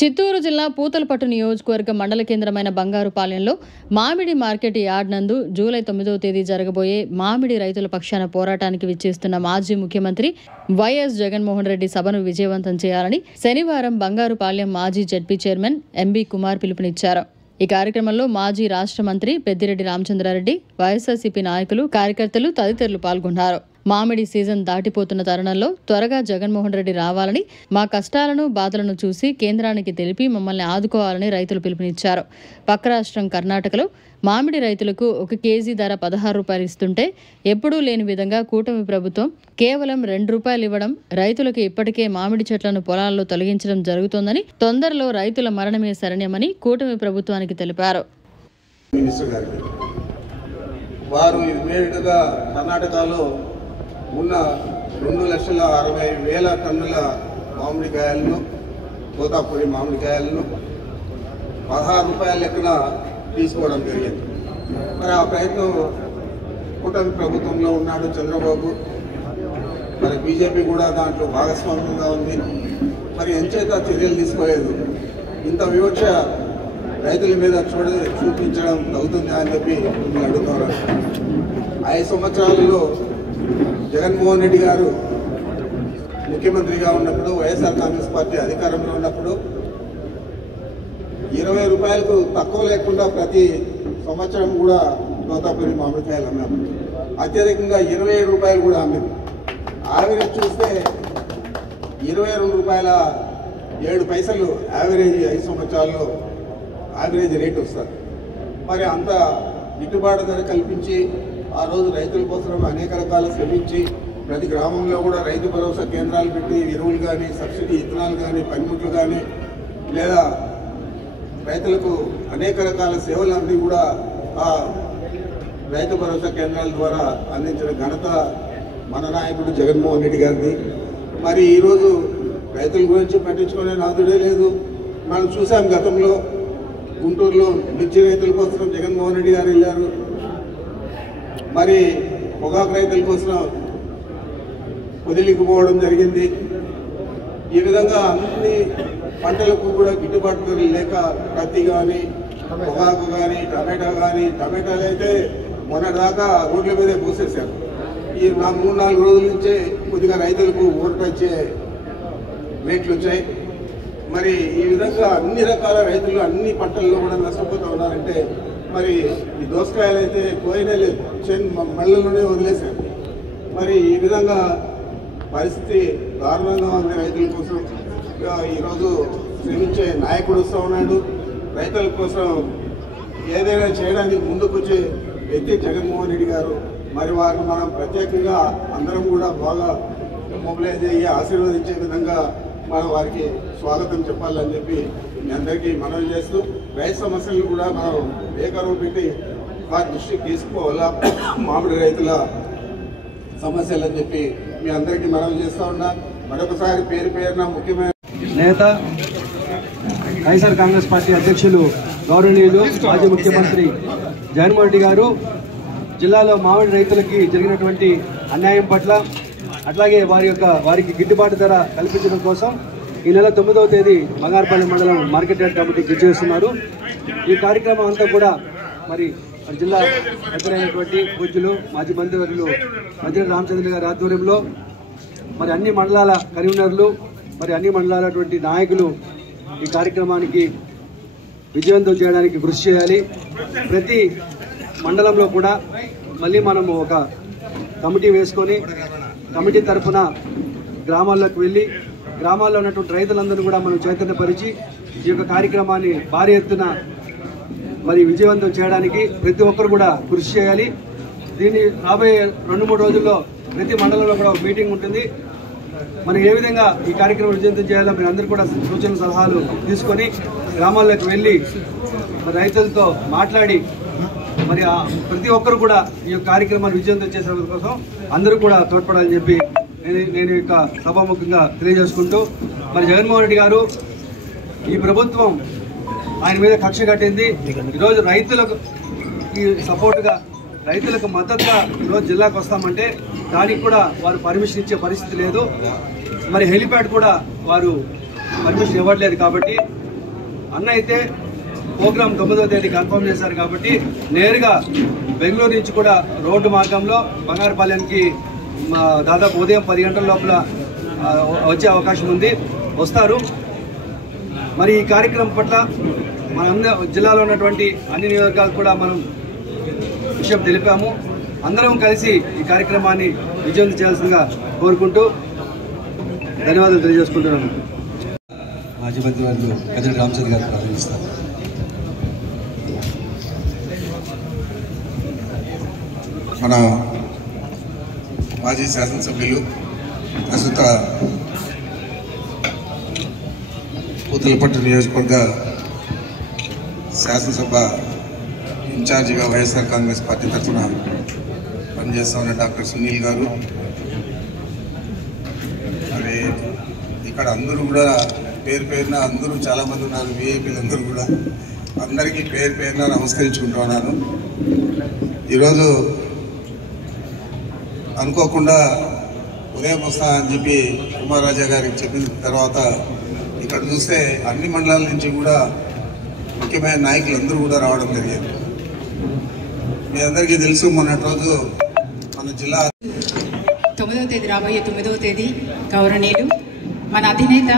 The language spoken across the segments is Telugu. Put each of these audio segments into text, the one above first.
చిత్తూరు జిల్లా పూతలపట్టు నియోజకవర్గ మండల కేంద్రమైన బంగారుపాలెంలో మామిడి మార్కెట్ యార్డ్ నందు జూలై 9వ తేదీ జరగబోయే మామిడి రైతుల పక్షాన పోరాటానికి విచ్చేస్తున్న మాజీ ముఖ్యమంత్రి వైఎస్ జగన్మోహన్ రెడ్డి సభను విజయవంతం చేయాలని శనివారం బంగారుపాలెం మాజీ జడ్పీ చైర్మన్ ఎంబీ కుమార్ పిలుపునిచ్చారు. ఈ కార్యక్రమంలో మాజీ రాష్ట్ర మంత్రి పెద్దిరెడ్డి రామచంద్రారెడ్డి, వైఎస్ఆర్సీపీ నాయకులు, కార్యకర్తలు తదితరులు పాల్గొన్నారు. మామిడి సీజన్ దాటిపోతున్న తరుణంలో త్వరగా జగన్మోహన్ రెడ్డి రావాలని, మా కష్టాలను బాధలను చూసి కేంద్రానికి తెలిపి మమ్మల్ని ఆదుకోవాలని రైతులు పిలుపునిచ్చారు. పక్క రాష్ట్రం కర్ణాటకలో మామిడి రైతులకు 1 కేజీ ధర 16 రూపాయలు ఇస్తుంటే ఎప్పుడూ లేని విధంగా కూటమి ప్రభుత్వం కేవలం 2 రూపాయలు ఇవ్వడం, రైతులకు ఇప్పటికే మామిడి చెట్లను పొలాల్లో తొలగించడం జరుగుతోందని, తొందరలో రైతుల మరణమే శరణ్యమని కూటమి ప్రభుత్వానికి తెలిపారు. కర్ణాటకలో ఉన్న 2,60,000 టన్నుల మామిడికాయలను, తోతాపూరి మామిడికాయలను 16 రూపాయల లెక్కన తీసుకోవడం జరిగింది. మరి ఆ ప్రయత్నం కూటమి ప్రభుత్వంలో ఉన్నాడు చంద్రబాబు, మరి బీజేపీ కూడా దాంట్లో భాగస్వామ్యంగా ఉంది. మరి ఎంచేత చర్యలు తీసుకోలేదు? ఇంత వివక్ష రైతుల మీద చూపించడం తగ్గుతుంది అని చెప్పి మిమ్మల్ని అడుగుతున్నారు. 5 సంవత్సరాలలో జగన్మోహన్ రెడ్డి గారు ముఖ్యమంత్రిగా ఉన్నప్పుడు, వైఎస్ఆర్ కాంగ్రెస్ పార్టీ అధికారంలో ఉన్నప్పుడు 20 రూపాయలకు తక్కువ లేకుండా ప్రతి సంవత్సరం కూడా తోతాపూరి మామిడికాయలు అమ్మాము. అత్యధికంగా 27 రూపాయలు కూడా అమ్మాము. యావరేజ్ చూస్తే 22 రూపాయల 7 పైసలు యావరేజ్ 5 సంవత్సరాల్లో యావరేజ్ రేట్ వస్తుంది. మరి అంత గిట్టుబాటు ధర కల్పించి ఆ రోజు రైతుల కోసం అనేక రకాల శ్రమించి ప్రతి గ్రామంలో కూడా రైతు భరోసా కేంద్రాలు పెట్టి ఎరువులు కానీ, సబ్సిడీ విత్తనాలు కానీ, పనిముట్లు కానీ, లేదా రైతులకు అనేక రకాల సేవలన్నీ కూడా ఆ రైతు భరోసా కేంద్రాల ద్వారా అందించిన ఘనత మన నాయకుడు జగన్మోహన్ రెడ్డి గారిది. మరి ఈరోజు రైతుల గురించి పట్టించుకునే నాదుడే లేదు. మనం చూసాం, గతంలో గుంటూరులో మిర్చి రైతుల కోసం జగన్మోహన్ రెడ్డి గారు వెళ్ళారు. మరి పొగాకు రైతుల కోసం వదిలిపోవడం జరిగింది. ఈ విధంగా అన్ని పంటలకు కూడా గిట్టుబాటు ధరలు లేక పత్తి కానీ, పొగాకు కానీ, టమాటా కానీ, టమాటాలు అయితే మొన్నటిదాకా రోడ్ల మీదే పోసేశారు. ఈ 3-4 రోజుల నుంచే కొద్దిగా రైతులకు ఊరటొచ్చే రేట్లు వచ్చాయి. మరి ఈ విధంగా అన్ని రకాల రైతులు అన్ని పంటల్లో కూడా నష్టపోతూ ఉన్నారంటే, మరి ఈ దోసకాయలు అయితే పోయినే లేదు, మళ్ళలోనే వదిలేశారు. మరి ఈ విధంగా పరిస్థితి దారుణంగా ఉంది రైతుల కోసం. ఈరోజు శ్రమించే నాయకుడు వస్తూ ఉన్నాడు. రైతుల కోసం ఏదైనా చేయడానికి ముందుకొచ్చే వ్యక్తి జగన్మోహన్ రెడ్డి గారు. మరి వారిని మనం ప్రత్యేకంగా అందరం కూడా బాగా మొబిలైజ్ అయ్యి ఆశీర్వదించే విధంగా మనం వారికి స్వాగతం చెప్పాలని చెప్పి మీ అందరికీ మనవి చేస్తూ, రైతు సమస్యలను కూడా మనం ఏకరువు పెట్టి వారి దృష్టికి తీసుకోవాలా, మామిడి రైతుల సమస్యలని చెప్పి మీ అందరికీ మనవి చేస్తూ ఉన్నా. మరొకసారి పేరున ముఖ్యమైన నేత, వైఎస్ఆర్ కాంగ్రెస్ పార్టీ అధ్యక్షులు, గౌరవనీయులు మాజీ ముఖ్యమంత్రి జగన్మోహన్ రెడ్డి గారు జిల్లాలో మామిడి రైతులకి జరిగినటువంటి అన్యాయం పట్ల, అట్లాగే వారికి గిట్టుబాటు ధర కల్పించడం కోసం ఈ నెల 9వ తేదీ బంగారుపాలెం మండలం మార్కెట్ యార్డ్ కమిటీ చేస్తున్నారు. ఈ కార్యక్రమం అంతా కూడా మరి జిల్లా పెద్దలైనటువంటి పూజ్యులు మాజీ మంత్రివర్యులు పెద్దిరెడ్డి రామచంద్ర గారి ఆధ్వర్యంలో మరి అన్ని మండలాల కన్వీనర్లు, మరి అన్ని మండలాలటువంటి నాయకులు ఈ కార్యక్రమానికి విజయవంతం చేయడానికి కృషి చేయాలి. ప్రతి మండలంలో కూడా మళ్ళీ మనము ఒక కమిటీ వేసుకొని, కమిటీ తరఫున గ్రామాల్లోకి వెళ్ళి గ్రామాల్లో ఉన్నటువంటి రైతులందరూ కూడా మనం చైతన్యపరిచి ఈ యొక్క కార్యక్రమాన్ని భారీ ఎత్తున మరి విజయవంతం చేయడానికి ప్రతి ఒక్కరు కూడా కృషి చేయాలి. దీన్ని రాబోయే 2-3 రోజుల్లో ప్రతి మండలంలో కూడా ఒక మీటింగ్ ఉంటుంది. మనం ఏ విధంగా ఈ కార్యక్రమం విజయవంతం చేయాలో మీరు అందరూ కూడా సూచన సలహాలు తీసుకొని గ్రామాల్లోకి వెళ్ళి రైతులతో మాట్లాడి మరి ప్రతి ఒక్కరు కూడా ఈ యొక్క కార్యక్రమాన్ని విజయవంతం చేసే కోసం అందరూ కూడా తోడ్పడాలని చెప్పి నేను యొక్క సభాముఖంగా తెలియజేసుకుంటూ, మరి జగన్మోహన్ రెడ్డి గారు ఈ ప్రభుత్వం ఆయన మీద కక్ష కట్టింది. ఈరోజు రైతులకు సపోర్ట్గా, రైతులకు మద్దతుగా ఈరోజు జిల్లాకు వస్తామంటే దానికి కూడా వారు పర్మిషన్ ఇచ్చే పరిస్థితి లేదు. మరి హెలిప్యాడ్ కూడా వారు పర్మిషన్ ఇవ్వట్లేదు. కాబట్టి అన్న అయితే ప్రోగ్రామ్ 9వ తేదీ కన్ఫర్మ్ చేశారు కాబట్టి నేరుగా బెంగళూరు నుంచి కూడా రోడ్డు మార్గంలో బంగారుపాలెంకి దాదాపు ఉదయం 10 గంటల లోపల వచ్చే అవకాశం ఉంది, వస్తారు. మరి ఈ కార్యక్రమం పట్ల మన జిల్లాలో ఉన్నటువంటి అన్ని నియోజకవర్గాలు కూడా మనం విషయం తెలిపాము. అందరం కలిసి ఈ కార్యక్రమాన్ని విజయవంతం చేయాల్సిందిగా కోరుకుంటూ ధన్యవాదాలు తెలియజేసుకుంటున్నాను. మాజీ మంత్రివర్యులు పెద్దిరెడ్డి రామచంద్ర గారు ప్రారంభిస్తారు. మన మాజీ శాసనసభ్యులు ప్రస్తుత పూతలపట్టు నియోజకవర్గ శాసనసభ ఇన్ఛార్జిగా వైఎస్ఆర్ కాంగ్రెస్ పార్టీ తరఫున పనిచేస్తా ఉన్న డాక్టర్ సునీల్ గారు, మరి ఇక్కడ అందరూ కూడా పేరు పేరున అందరూ చాలామంది ఉన్నారు, విఐపీలు అందరూ కూడా, అందరికీ పేరు పేరున నమస్కరించుకుంటూ ఉన్నాను. ఈరోజు అనుకోకుండా ఉదయం వస్తా అని చెప్పి కుమారరాజా గారికి చెప్పిన తర్వాత ఇక్కడ చూస్తే అన్ని మండలాల నుంచి కూడా ముఖ్యమైన నాయకులు అందరూ కూడా రావడం జరిగింది. మీ అందరికీ తెలుసు, మొన్నటి రోజు మన జిల్లా 9వ తేదీ రాబోయే 9వ తేదీ గౌరవనీయులు మన అధినేత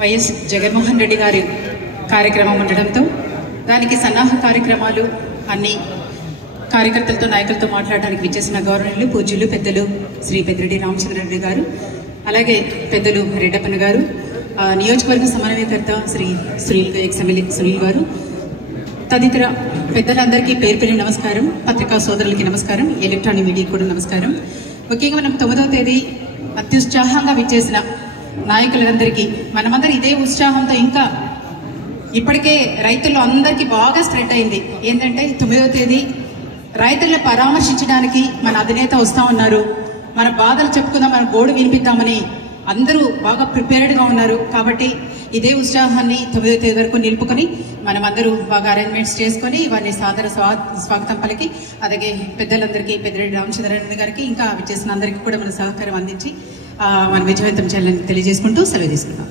వైఎస్ జగన్మోహన్ రెడ్డి గారి కార్యక్రమం ఉండడంతో దానికి సన్నాహ కార్యక్రమాలు అన్ని కార్యకర్తలతో నాయకులతో మాట్లాడడానికి విచ్చేసిన గౌరవనీయులు పూజ్యులు పెద్దలు శ్రీ పెద్దిరెడ్డి రామచంద్రారెడ్డి గారు, అలాగే పెద్దలు రెడ్డప్పన్న గారు, నియోజకవర్గ సమన్వయకర్త శ్రీ సునీల్ గారు, తదితర పెద్దలందరికీ పేరు పేరు నమస్కారం, పత్రికా సోదరులకి నమస్కారం, ఎలక్ట్రానిక్ మీడియాకి కూడా నమస్కారం. ముఖ్యంగా మనం 9వ తేదీ అత్యుత్సాహంగా విచ్చేసిన నాయకులందరికీ మనమందరం ఇదే ఉత్సాహంతో ఇంకా ఇప్పటికే రైతులు అందరికీ బాగా స్ప్రెడ్ అయింది. ఏంటంటే 9వ తేదీ రైతులను పరామర్శించడానికి మన అధినేత వస్తా ఉన్నారు, మన బాధలు చెప్పుకుందాం, మన గోడు వినిపిద్దామని అందరూ బాగా ప్రిపేర్డ్గా ఉన్నారు. కాబట్టి ఇదే ఉత్సాహాన్ని 9వ తేదీ వరకు నిలుపుకొని మనమందరూ బాగా అరేంజ్మెంట్స్ చేసుకొని వారిని సాదర స్వాగతం పలికి, అలాగే పెద్దలందరికీ పెద్దిరెడ్డి రామచంద్రారెడ్డి గారికి ఇంకా విచ్చేసిన అందరికీ కూడా మన సహకారం అందించి మన విజయవంతం చేయాలని తెలియజేసుకుంటూ సెలవు తీసుకున్నాం.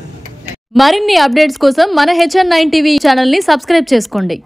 మరిన్ని అప్డేట్స్ కోసం మన HN9 టీవీ ఛానల్ని సబ్స్క్రైబ్ చేసుకోండి.